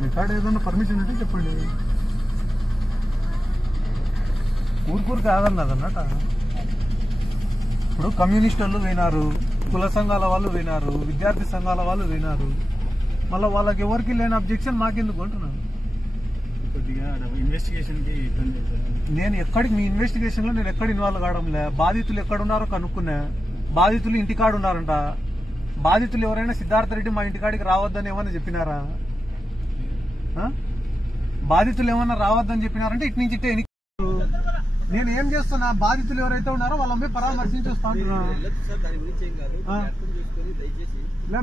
మీ కాడ ఏదన్నా పర్మిషన్ ఉంటే చెప్పండి. ఊరుకూరు కాదన్నది అన్నట. ఇప్పుడు కమ్యూనిస్ట్ వాళ్ళు వినారు, కుల సంఘాల వాళ్ళు వినారు, విద్యార్థి సంఘాల వాళ్ళు వినారు. మళ్ళీ వాళ్ళకి ఎవరికి లేని అబ్జెక్షన్ మాకెందుకు అంటున్నాను. ఇన్వెస్టిగేషన్ కి నేను ఎక్కడికి మీ ఇన్వెస్టిగేషన్ లో నేను ఎక్కడ ఇన్వాల్వ్ కావడంలే. బాధితులు ఎక్కడున్నారో కనుక్కున్నా. బాధితులు ఇంటికాడు ఉన్నారంట. బాధితులు ఎవరైనా సిద్ధార్థ రెడ్డి మా ఇంటికాడికి రావద్దని ఏమన్నా చెప్పినారా? బాధితులు ఏమన్నా రావద్దని చెప్పినారంటే ఇటు నుంచి ఇట్టే నేను ఏం చేస్తున్నా, బాధితులు ఎవరైతే ఉన్నారో వాళ్ళ పరామర్శించి వస్తా అంటున్నా.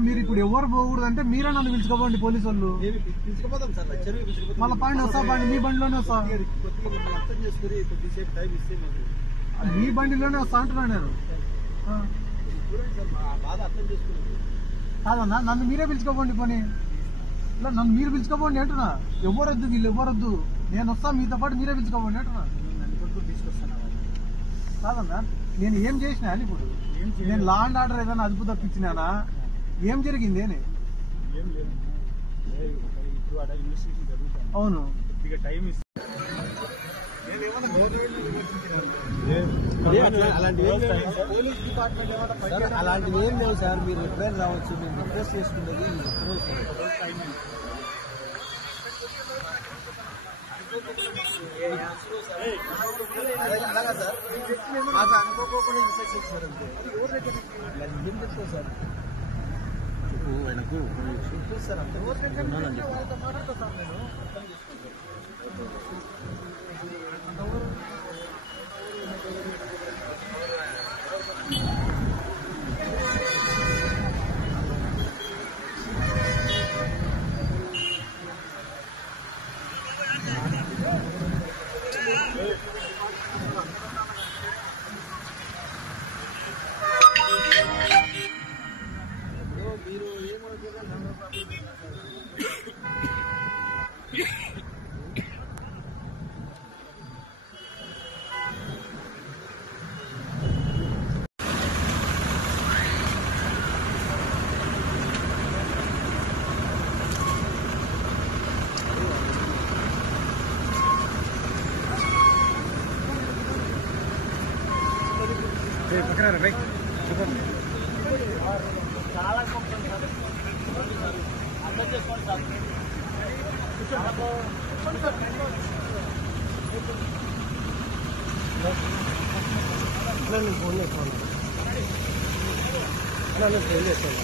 మీరు ఇప్పుడు ఎవరు పోకూడదు అంటే మీరే నన్ను పిలుచుకోపోండి పోలీసు వాళ్ళు. మళ్ళీ పాయింట్ వస్తా బండి మీ బండిలోనే వస్తా, మీ బండిలోనే వస్తా అంటున్నా నేను. కాదన్నా నన్ను మీరే పిలుచుకోపోండి పోనీ. నన్ను మీరు పిలుచుకోపోండి అంటున్నా. ఎవరొద్దు వీళ్ళు ఎవరొద్దు, నేను వస్తా మీతో పాటు మీరే పిలుచుకోపోండి అంటున్నా. కాదన్నా నేను ఏం చేసినా ఇప్పుడు? నేను లా అండ్ ఆర్డర్ ఏదైనా అదుపు తప్పించినానా? ఏం జరిగింది అని? అవును అలాంటివి ఏం లేవు సార్. మీరు ఎప్పుడైనా రావచ్చు. మేము రిక్వెస్ట్ చేసుకునేది అలాగా సార్. మాకు అనుకోకుండా మిస్టేక్స్ ఇచ్చారు అంతే. ఏం చెప్తారు సార్? ఆయనకు సార్ అంతే. వాళ్ళతో మాట్లాడతా సార్ నేను. మీరు పక్కన రైట్ చాలా అర్థం చేసుకోండి సార్. నేను ఫోన్ చేస్తాను. నేను ఫోన్ చేస్తాను.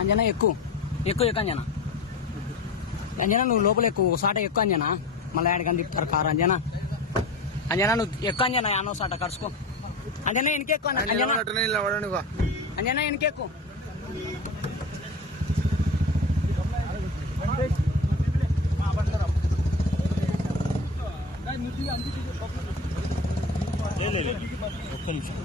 అంజనా ఎక్కువ అంజనా. అంజనా నువ్వు లోపల ఎక్కువ సాట ఎక్కువ అంజనా. మళ్ళీ ఆడికని తిప్పుతారు కారు. అంజనా నువ్వు ఎక్కువ అంజనా. యానో సాట కరుసుకో అంజనా. ఎనికెక్కువ అంజనా ఎనికెక్కువ. ఒక్క నిమిషం.